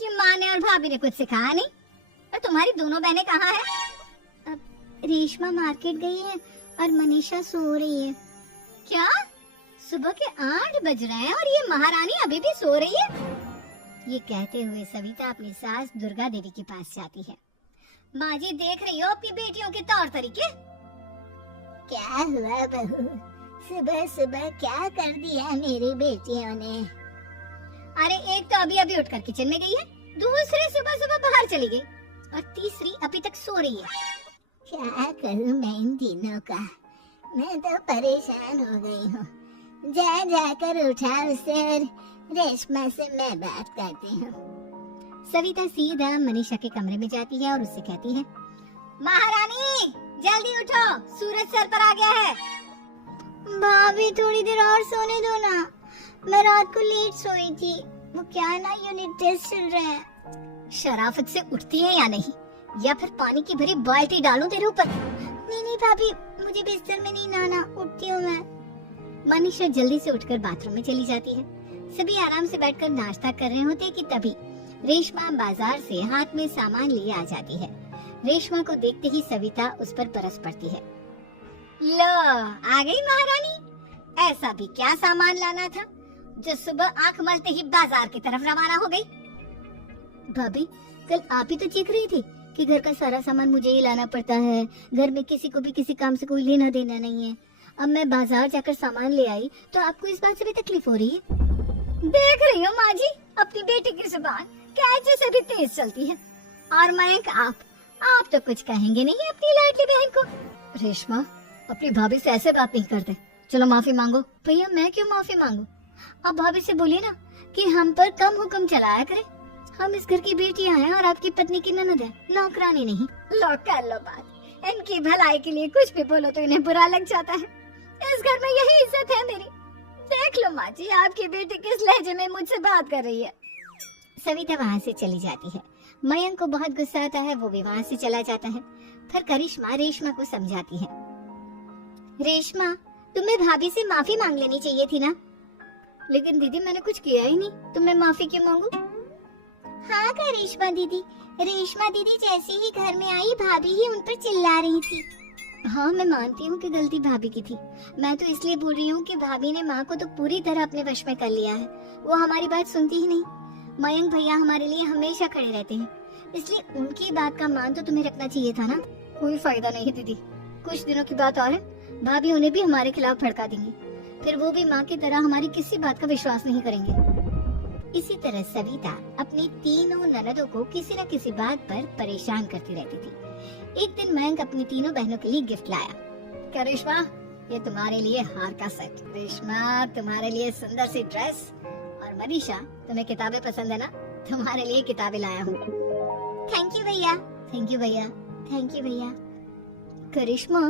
कि माँ ने और भाभी ने कुछ सिखाया नहीं। और तुम्हारी दोनों बहनें कहाँ हैं? अब रेशमा मार्केट गई है और मनीषा सो रही है। क्या? सुबह के 8 बज रहे हैं और ये महारानी अभी भी सो रही है? ये कहते हुए सविता अपनी सास दुर्गा देवी के पास जाती है। माँ जी, देख रही हो अपनी बेटियों के तौर तरीके? क्या हुआ बहू, सुबह सुबह क्या कर दिया मेरी बेटियों ने? अरे एक तो अभी अभी उठकर किचन में गई है, दूसरी सुबह सुबह बाहर चली गई और तीसरी अभी तक सो रही है। क्या करूं मैं इन तीनों का, मैं तो परेशान हो गई हूँ। जा जाकर उठा उसे और रेशमा से मैं बात करती हूँ। सविता सीधा मनीषा के कमरे में जाती है और उससे कहती है, महारानी जल्दी उठो, सूरज सर पर आ गया है। भाभी थोड़ी देर और सोने दो ना, मैं रात को लेट सोई थी, वो क्या है ना यूनिट टेस्ट चल रहे हैं। शराफत से उठती है या नहीं, या फिर पानी की भरी बाल्टी डालूं तेरे ऊपर? नहीं भाभी, मुझे बिस्तर में नहीं नहाना, उठती हूँ मैं। मनीषा जल्दी से उठकर बाथरूम में चली जाती है। सभी आराम से बैठकर नाश्ता कर रहे होते कि तभी रेशमा बाजार से हाथ में सामान लिए आ जाती है। रेशमा को देखते ही सविता उस पर बरस पड़ती है। लो आ गई महारानी, ऐसा भी क्या सामान लाना था जो सुबह आंख मलते ही बाजार की तरफ रवाना हो गई? भाभी, कल आप ही तो चीख रही थी कि घर का सारा सामान मुझे ही लाना पड़ता है, घर में किसी को भी किसी काम से कोई लेना देना नहीं है। अब मैं बाजार जाकर सामान ले आई तो आपको इस बात से भी तकलीफ हो रही है? देख रही हो माँ जी, अपनी बेटी की जुबान कैसे से भी तेज चलती है। और मयंक, आप तो कुछ कहेंगे नहीं अपनी लाडली बहन को? रेशमा, अपनी भाभी से ऐसे बात नहीं करते, चलो माफी मांगो। भैया मैं क्यों माफी मांगू? आप भाभी से बोलिए ना कि हम पर कम हुक्म चलाया करें। हम इस घर की बेटियां हैं और आपकी पत्नी की ननद है, नौकरानी नहीं। लो कर लो बात, इनकी भलाई के लिए कुछ भी बोलो तो इन्हें बुरा लग जाता है। इस घर में यही इज्जत है मेरी। देख लो माँ जी, आपकी बेटी किस लहजे में मुझसे बात कर रही है। सविता वहाँ से चली जाती है। मयंक को बहुत गुस्सा आता है, वो भी वहाँ से चला जाता है। फिर करिश्मा रेशमा को समझाती है, रेशमा तुम्हें भाभी से माफी मांग लेनी चाहिए थी ना। लेकिन दीदी मैंने कुछ किया ही नहीं, तो मैं माफी क्यों मांगू? हाँ करिश्मा दीदी, रेशमा दीदी जैसे ही घर में आई भाभी ही उन पर चिल्ला रही थी। हाँ मैं मानती हूँ कि गलती भाभी की थी, मैं तो इसलिए बोल रही हूँ कि भाभी ने माँ को तो पूरी तरह अपने वश में कर लिया है, वो हमारी बात सुनती ही नहीं। मयंक भैया हमारे लिए हमेशा खड़े रहते हैं, इसलिए उनकी बात का मान तो तुम्हें रखना चाहिए था ना। कोई फायदा नहीं दीदी, कुछ दिनों की बात और है, भाभी उन्हें भी हमारे खिलाफ भड़का देंगी, फिर वो भी माँ की तरह हमारी किसी बात का विश्वास नहीं करेंगे। इसी तरह सविता अपनी तीनों ननदों को किसी न किसी बात पर परेशान करती रहती थी। एक दिन मयंक अपनी तीनों बहनों के लिए गिफ्ट लाया। करिश्मा, ये तुम्हारे लिए हार का सेट, रेशमा तुम्हारे लिए सुंदर सी ड्रेस, और मनीषा तुम्हें किताबें पसंद है ना, तुम्हारे लिए किताबें लाया हूँ। थैंक यू भैया, थैंक यू भैया, थैंक यू भैया। करिश्मा,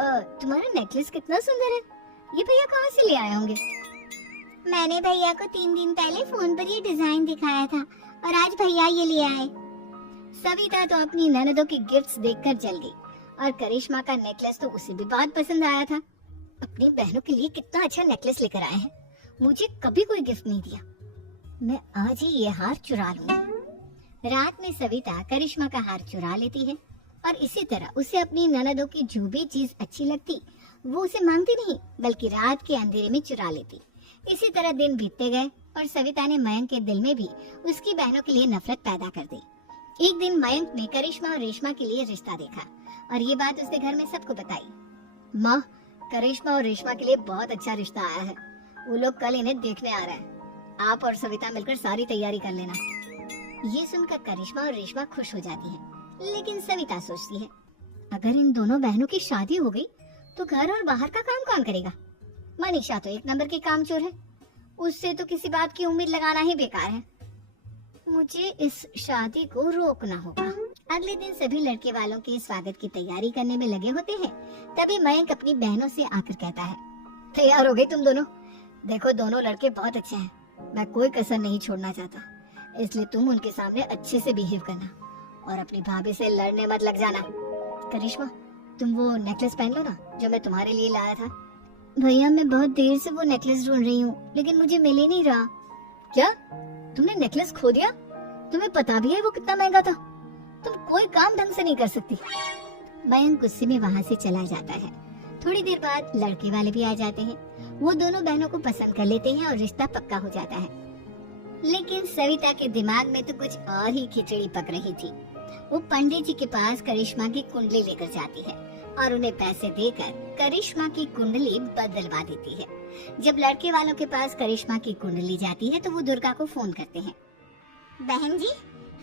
तुम्हारा नेकलेस कितना सुंदर है, ये भैया कहाँ से ले आए होंगे? मैंने भैया को 3 दिन पहले फोन पर ये डिजाइन दिखाया था और आज भैया ये ले आए। सविता तो अपनी ननदों की गिफ्ट्स देखकर जल गई और करिश्मा का नेकलेस तो उसे भी बहुत पसंद आया था। अपनी बहनों के लिए कितना अच्छा नेकलेस लेकर आए हैं, मुझे कभी कोई गिफ्ट नहीं दिया, मैं आज ही ये हार चुरा लूंगी। रात में सविता करिश्मा का हार चुरा लेती है और इसी तरह उसे अपनी ननदों की जो भी चीज अच्छी लगती वो उसे मांगती नहीं, बल्कि रात के अंधेरे में चुरा लेती। इसी तरह दिन बीतते गए और सविता ने मयंक के दिल में भी उसकी बहनों के लिए नफरत पैदा कर दी। एक दिन मयंक ने करिश्मा और रेशमा के लिए रिश्ता देखा और ये बात उसने घर में सबको बताई। माँ, करिश्मा और रेशमा के लिए बहुत अच्छा रिश्ता आया है, वो लोग कल इन्हें देखने आ रहे हैं, आप और सविता मिलकर सारी तैयारी कर लेना। ये सुनकर करिश्मा और रेशमा खुश हो जाती है, लेकिन सविता सोचती है अगर इन दोनों बहनों की शादी हो गई तो घर और बाहर का काम कौन करेगा? मनीषा तो 1 नंबर की कामचोर है, उससे तो किसी बात की उम्मीद लगाना ही बेकार है। मुझे इस शादी को रोकना होगा। अगले दिन सभी लड़के वालों के स्वागत की तैयारी करने में लगे होते हैं। तभी मयंक अपनी बहनों से आकर कहता है, तैयार हो गई तुम दोनों? देखो दोनों लड़के बहुत अच्छे हैं, मैं कोई कसर नहीं छोड़ना चाहता, इसलिए तुम उनके सामने अच्छे से बिहेव करना और अपनी भाभी से लड़ने मत लग जाना। करिश्मा, तुम वो नेकलेस पहन लो ना जो मैं तुम्हारे लिए लाया था। भैया मैं बहुत देर से वो नेकलेस ढूंढ रही हूँ, लेकिन मुझे मिल ही नहीं रहा। क्या तुमने नेकलेस खो दिया? तुम्हें पता भी है वो कितना महंगा था? तुम कोई काम ढंग से नहीं कर सकती। मयंक गुस्से में वहाँ से चला जाता है। थोड़ी देर बाद लड़के वाले भी आ जाते हैं। वो दोनों बहनों को पसंद कर लेते हैं और रिश्ता पक्का हो जाता है। लेकिन सविता के दिमाग में तो कुछ और ही खिचड़ी पक रही थी। वो पंडित जी के पास करिश्मा की कुंडली लेकर जाती है और उन्हें पैसे देकर करिश्मा की कुंडली बदलवा देती है। जब लड़के वालों के पास करिश्मा की कुंडली जाती है तो वो दुर्गा को फोन करते हैं। बहन जी,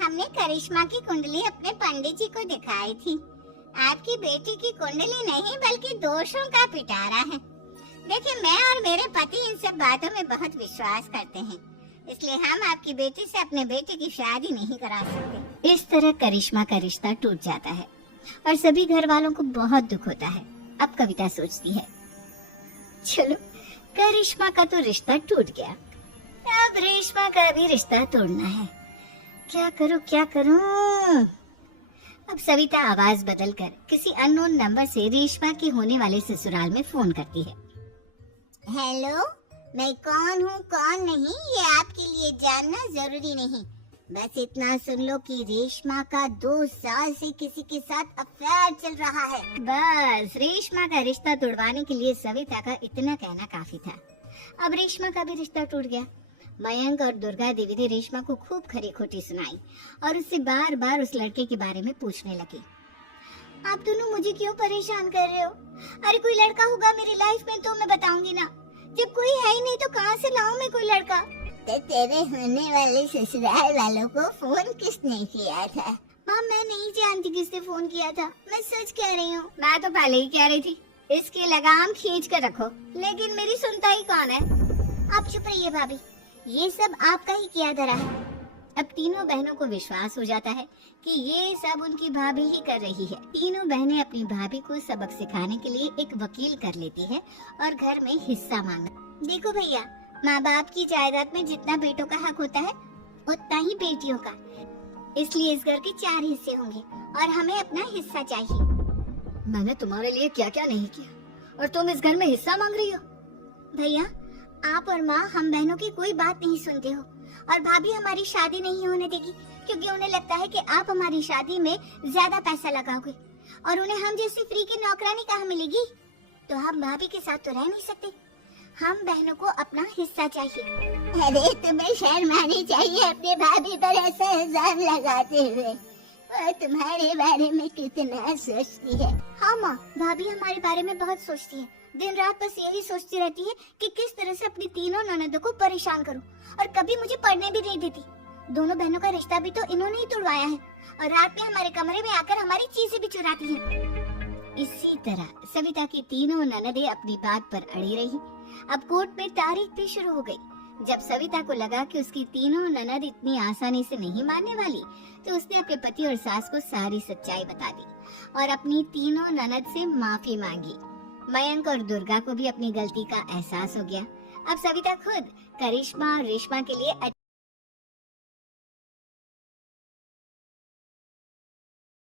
हमने करिश्मा की कुंडली अपने पंडित जी को दिखाई थी। आपकी बेटी की कुंडली नहीं बल्कि दोषों का पिटारा है। देखिए, मैं और मेरे पति इन सब बातों में बहुत विश्वास करते हैं, इसलिए हम आपकी बेटी से अपने बेटे की शादी नहीं करा सकते। इस तरह करिश्मा का रिश्ता टूट जाता है और सभी घर वालों को बहुत दुख होता है। अब कविता सोचती है, चलो करिश्मा का तो रिश्ता टूट गया, अब रेशमा का भी रिश्ता तोड़ना है। क्या करूं? अब सविता आवाज बदलकर किसी अननोन नंबर से रेशमा के होने वाले ससुराल में फोन करती है। हेलो, मैं कौन हूँ कौन नहीं ये आपके लिए जानना जरूरी नहीं। बस इतना सुन लो कि रेशमा का 2 साल से किसी के साथ अफेयर चल रहा है। बस रेशमा का रिश्ता तोड़वाने के लिए सविता का इतना कहना काफी था। अब रेशमा का भी रिश्ता टूट गया। मयंक और दुर्गा देवी ने रेशमा को खूब खरी खोटी सुनाई और उससे बार बार उस लड़के के बारे में पूछने लगी। आप दोनों मुझे क्यों परेशान कर रहे हो? अरे कोई लड़का होगा मेरी लाइफ में तो मैं बताऊंगी ना। जब कोई है ही नहीं तो कहाँ से लाऊं मैं कोई लड़का? तो तेरे होने वाले ससुराल वालों को फोन किसने किया था? माँ, मैं नहीं जानती किसने फोन किया था। मैं सच कह रही हूँ। मैं तो पहले ही कह रही थी इसकी लगाम खींच कर रखो, लेकिन मेरी सुनता ही कौन है? आप चुप रहिए भाभी, ये सब आपका ही किया धरा है। अब तीनों बहनों को विश्वास हो जाता है कि ये सब उनकी भाभी ही कर रही है। तीनों बहनें अपनी भाभी को सबक सिखाने के लिए एक वकील कर लेती है और घर में हिस्सा मांगा। देखो भैया, माँ बाप की जायदाद में जितना बेटों का हक होता है उतना ही बेटियों का, इसलिए इस घर के 4 हिस्से होंगे और हमें अपना हिस्सा चाहिए। मैंने तुम्हारे लिए क्या क्या नहीं किया और तुम इस घर में हिस्सा मांग रही हो? भैया, आप और माँ हम बहनों की कोई बात नहीं सुनते हो और भाभी हमारी शादी नहीं होने देगी क्योंकि उन्हें लगता है कि आप हमारी शादी में ज्यादा पैसा लगाओगे और उन्हें हम जैसी फ्री की नौकरानी कहाँ मिलेगी। तो हम भाभी के साथ तो रह नहीं सकते, हम बहनों को अपना हिस्सा चाहिए। अरे तुम्हें शर्म आनी चाहिए अपने भाभी पर ऐसा इल्जाम लगाते हुए। वो तुम्हारे बारे में कितना सोचती है। हाँ माँ, भाभी हमारे बारे में बहुत सोचती है। दिन रात बस यही सोचती रहती है कि किस तरह से अपनी तीनों ननदों को परेशान करूं और कभी मुझे पढ़ने भी नहीं देती। दोनों बहनों का रिश्ता भी तो इन्होंने ही तोड़वाया है और रात में हमारे कमरे में आकर हमारी चीजें भी चुराती हैं। इसी तरह सविता की तीनों ननदें अपनी बात पर अड़ी रही। अब कोर्ट में तारीख भी शुरू हो गई। जब सविता को लगा कि उसकी तीनों ननद इतनी आसानी से नहीं मानने वाली, तो उसने अपने पति और सास को सारी सच्चाई बता दी और अपनी तीनों ननद से माफी मांगी। मयंक और दुर्गा को भी अपनी गलती का एहसास हो गया। अब सविता खुद करिश्मा और रेशमा के लिए